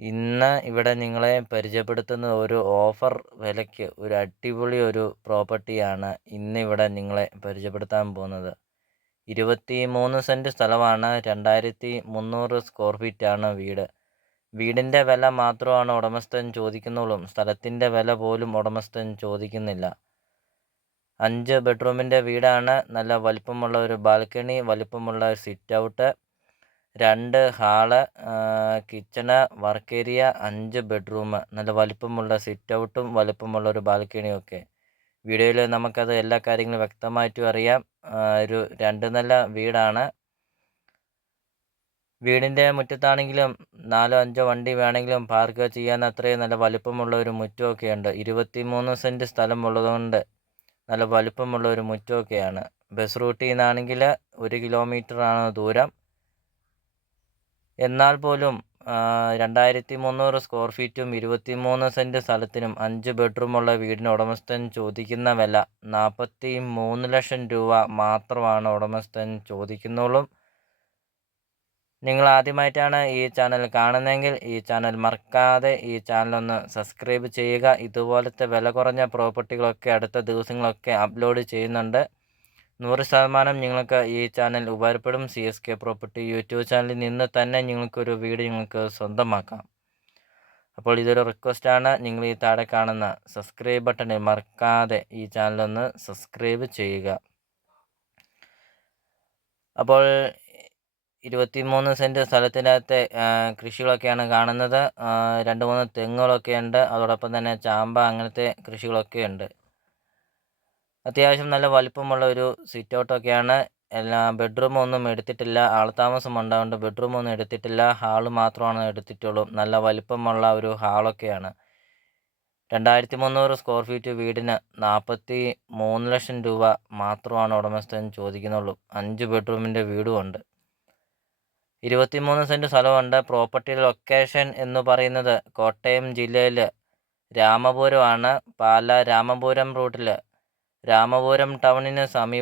ഇന്ന് ഇവിടെ നിങ്ങളെ പരിചയപ്പെടുത്തുന്ന ഒരു ഓഫർ വിലയ്ക്ക് ഒരു അടിപൊളി ഒരു പ്രോപ്പർട്ടിയാണ് ഇന്ന് ഇവിടെ നിങ്ങളെ പരിചയപ്പെടുത്താൻ പോകുന്നത്. ഇരുപത്തി മൂന്ന് സെന്റ് സ്ഥലമാണ് രണ്ടായിരത്തി മുന്നൂറ് സ്ക്വയർ ഫീറ്റാണ് വീട്. വീടിന്റെ വില മാത്രമാണ് ഉടമസ്ഥൻ ചോദിക്കുന്നുള്ളൂ സ്ഥലത്തിന്റെ വില പോലും ഉടമസ്ഥൻ ചോദിക്കുന്നില്ല. അഞ്ച് ബെഡ്റൂമിന്റെ വീടാണ് നല്ല വലിപ്പമുള്ള ഒരു ബാൽക്കണി വലിപ്പമുള്ള സിറ്റ് ഔട്ട് രണ്ട് ഹാൾ കിച്ചണ് വർക്ക് ഏരിയ അഞ്ച് ബെഡ്റൂം നല്ല വലിപ്പമുള്ള സിറ്റ് ഔട്ടും വലിപ്പമുള്ള ഒരു ബാൽക്കണിയും ഒക്കെ. വീഡിയോയിൽ നമുക്കത് എല്ലാ കാര്യങ്ങളും വ്യക്തമായിട്ടും അറിയാം. ഒരു രണ്ട് നില വീടാണ്. വീടിന്റെ മുറ്റത്താണെങ്കിലും നാലോ അഞ്ചോ വണ്ടി വേണമെങ്കിലും പാർക്ക് ചെയ്യാൻ അത്രയും നല്ല വലിപ്പമുള്ള ഒരു മുറ്റമൊക്കെ ഉണ്ട് ഇരുപത്തി മൂന്ന് സെന്റ് സ്ഥലം ഉള്ളതുകൊണ്ട് നല്ല വലിപ്പമുള്ള ഒരു മുറ്റമൊക്കെയാണ് ബസ് റൂട്ടിൽ നിന്നാണെങ്കിൽ ഒരു കിലോമീറ്ററാണ് ദൂരം. എന്നാൽ പോലും രണ്ടായിരത്തി മുന്നൂറ് സ്ക്വയർ ഫീറ്റും ഇരുപത്തി മൂന്ന് സെന്റ് സ്ഥലത്തിനും അഞ്ച് ബെഡ്റൂമുള്ള വീടിന് ഉടമസ്ഥൻ ചോദിക്കുന്ന വില നാൽപ്പത്തി മൂന്ന് ലക്ഷം രൂപ മാത്രമാണ് ഉടമസ്ഥൻ ചോദിക്കുന്നുള്ളൂ. നിങ്ങൾ ആദ്യമായിട്ടാണ് ഈ ചാനൽ കാണുന്നതെങ്കിൽ ഈ ചാനൽ മറക്കാതെ ഈ ചാനലൊന്ന് സബ്സ്ക്രൈബ് ചെയ്യുക. ഇതുപോലത്തെ വില കുറഞ്ഞ പ്രോപ്പർട്ടികളൊക്കെ അടുത്ത ദിവസങ്ങളൊക്കെ അപ്ലോഡ് ചെയ്യുന്നുണ്ട്. നൂറ് ശതമാനം നിങ്ങൾക്ക് ഈ ചാനൽ ഉപകാരപ്പെടും. C S K property YouTube ചാനലിൽ നിന്ന് തന്നെ നിങ്ങൾക്കൊരു വീട് നിങ്ങൾക്ക് സ്വന്തമാക്കാം. അപ്പോൾ ഇതൊരു റിക്വസ്റ്റാണ് നിങ്ങൾ ഈ താഴെ കാണുന്ന സബ്സ്ക്രൈബ് ബട്ടണിൽ മറക്കാതെ ഈ ചാനലൊന്ന് സബ്സ്ക്രൈബ് ചെയ്യുക. അപ്പോൾ ഇരുപത്തിമൂന്ന് സെന്റ് സ്ഥലത്തിനകത്തെ കൃഷികളൊക്കെയാണ് കാണുന്നത്. രണ്ട് മൂന്ന് തെങ്ങുകളൊക്കെ ഉണ്ട്. അതോടൊപ്പം തന്നെ ചാമ്പ അങ്ങനത്തെ കൃഷികളൊക്കെ ഉണ്ട്. അത്യാവശ്യം നല്ല വലിപ്പമുള്ള ഒരു സിറ്റ് ഔട്ടൊക്കെയാണ് എല്ലാ ബെഡ്റൂമൊന്നും എടുത്തിട്ടില്ല. ആൾതാമസം ഉണ്ടായതുകൊണ്ട് ബെഡ്റൂമൊന്നും എടുത്തിട്ടില്ല. ഹാൾ മാത്രമാണ് എടുത്തിട്ടുള്ളൂ. നല്ല വലിപ്പമുള്ള ഒരു ഹാളൊക്കെയാണ് രണ്ടായിരത്തി മുന്നൂറ് സ്ക്വയർ ഫീറ്റ് വീടിന് നാൽപ്പത്തി മൂന്ന് ലക്ഷം രൂപ മാത്രമാണ് ഉടമസ്ഥൻ ചോദിക്കുന്നുള്ളൂ. അഞ്ച് ബെഡ്റൂമിന്റെ വീടുമുണ്ട് ഇരുപത്തിമൂന്ന് സെന്റ് സ്ഥലമുണ്ട്. പ്രോപ്പർട്ടി ലൊക്കേഷൻ എന്ന് പറയുന്നത് കോട്ടയം ജില്ലയിൽ രാമപുരമാണ്. പാല രാമപുരം റൂട്ടിൽ രാമപുരം ടൗണിന് സമീപം